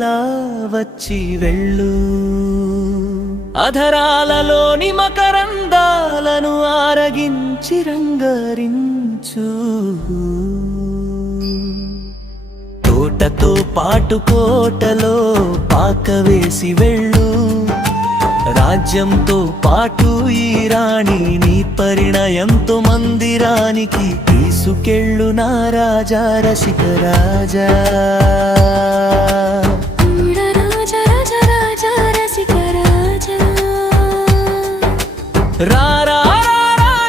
దొంగలా వచ్చి వెళ్ళు. అధరాలలోని మకరందాలను ఆరగించి రంగరించు. తోటతో పాటు కోటలో పాక వేసి వెళ్ళు. రాజ్యంతో పాటు ఈ రాణి నీ పరిణయంతో మందిరానికి తీసుకెళ్ళు నా రాజా రసిక రాజా. రారా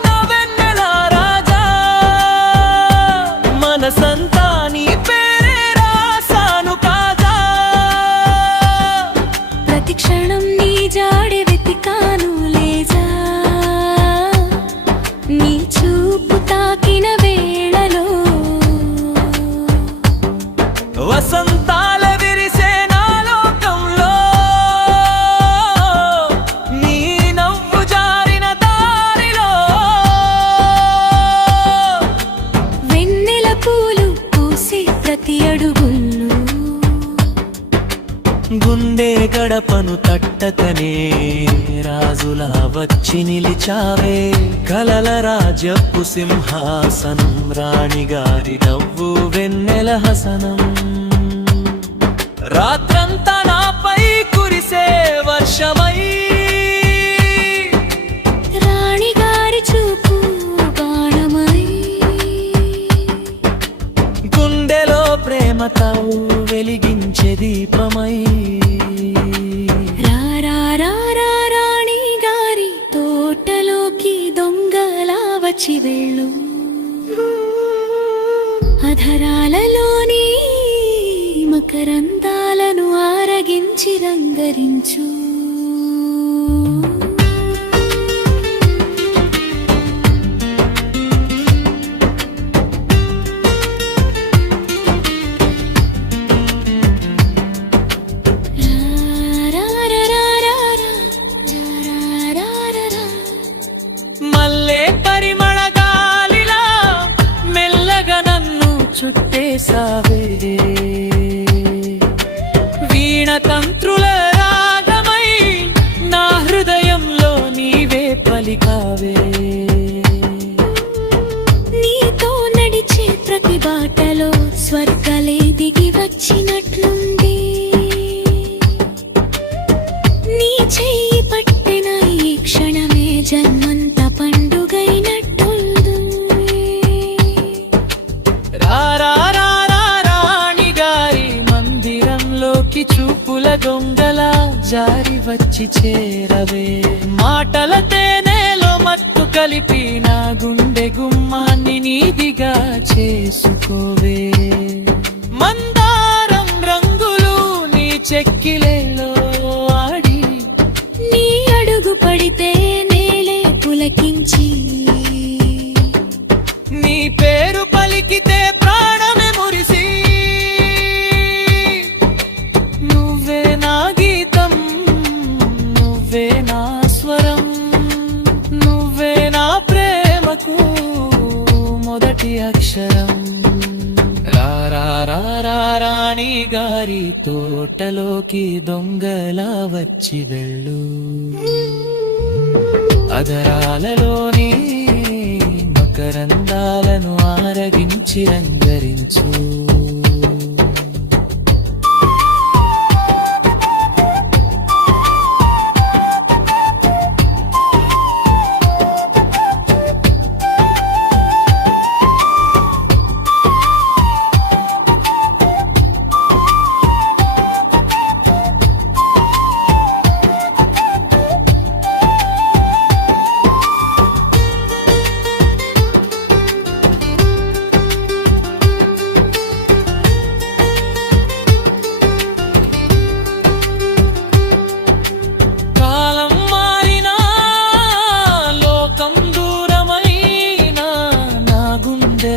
నా వెన్నెల రాజా, మనసంతా నీ పేరే రాసాను కాదా. ప్రతి క్షణం నీ జాడే వెతికాను లేజా, నీ చూపు తాకిన వేళలో వసంతాల విరిసే నా లోకంలో. నీ నవ్వు జారిన దారిలో వెన్నెల పూలు పూసే ప్రతి అడుగుల్లో. గుండె గడపను తట్టకనే రాజులా వచ్చి నిలిచావే. కలల రాజ్యపు సింహాసనం, రాణిగారి నవ్వు వెన్నెల హసనం. రాత్రంతా నాపై కురిసే వర్షమై, రాణిగారి చూపు బాణమై, గుండెలో ప్రేమతో వెలిగించే దీపమై. రాణి గారి తోటలోకి దొంగలా వచ్చి వెళ్ళు. అధరాలలోని మకరందాలను ఆరగించి రంగరించు. మల్లె పరిమళ గాలిలా మెల్లగా నన్ను చుట్టేసావే. వీణ తంత్రుల రాగమై నా హృదయంలో నీవే పలికావే. నీతో నడిచే ప్రతి బాటలో స్వర్గలే దిగి వచ్చినట్లుంది. నీ చెయ్యి పట్టిన ఈ క్షణమే జన్మంత పండుగైనట్టుంది. రాణి గారి మందిరంలోకి చూపుల దొంగలా జారి వచ్చి చేరవే. మాటల తేనెలో మత్తు కలిపి నా గుండె గుమ్మాన్ని నీదిగా చేసుకోవే. మందారం రంగులు నీ చెక్కిలేలో ఆడి, నీ అడుగు పడితే నేలే పులకించి, నీ పేరు పలికితే ప్రాణమే మురిసి. నువ్వే నా గీతం, నువ్వే నా స్వరం, నువ్వే నా ప్రేమకు మొదటి అక్షరం. రాణి గారి తోటలోకి దొంగలా వచ్చి వెళ్ళు. అధరాలలోని మకరందాలను ఆరగించి రంగరించు.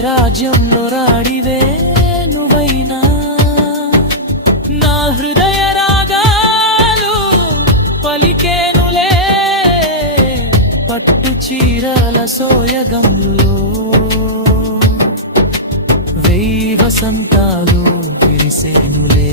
రాజ్యంలో రాడివే నువ్వైనా. నా హృదయ రాగాలు పలికేనులే పట్టు చీరల సోయగంలో. వెయ్యి వసంతాలు విరిసేనులే.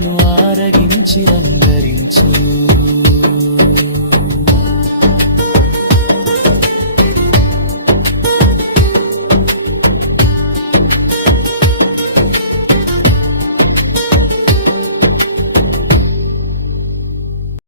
నన్ను ఆరగించి రంగరించు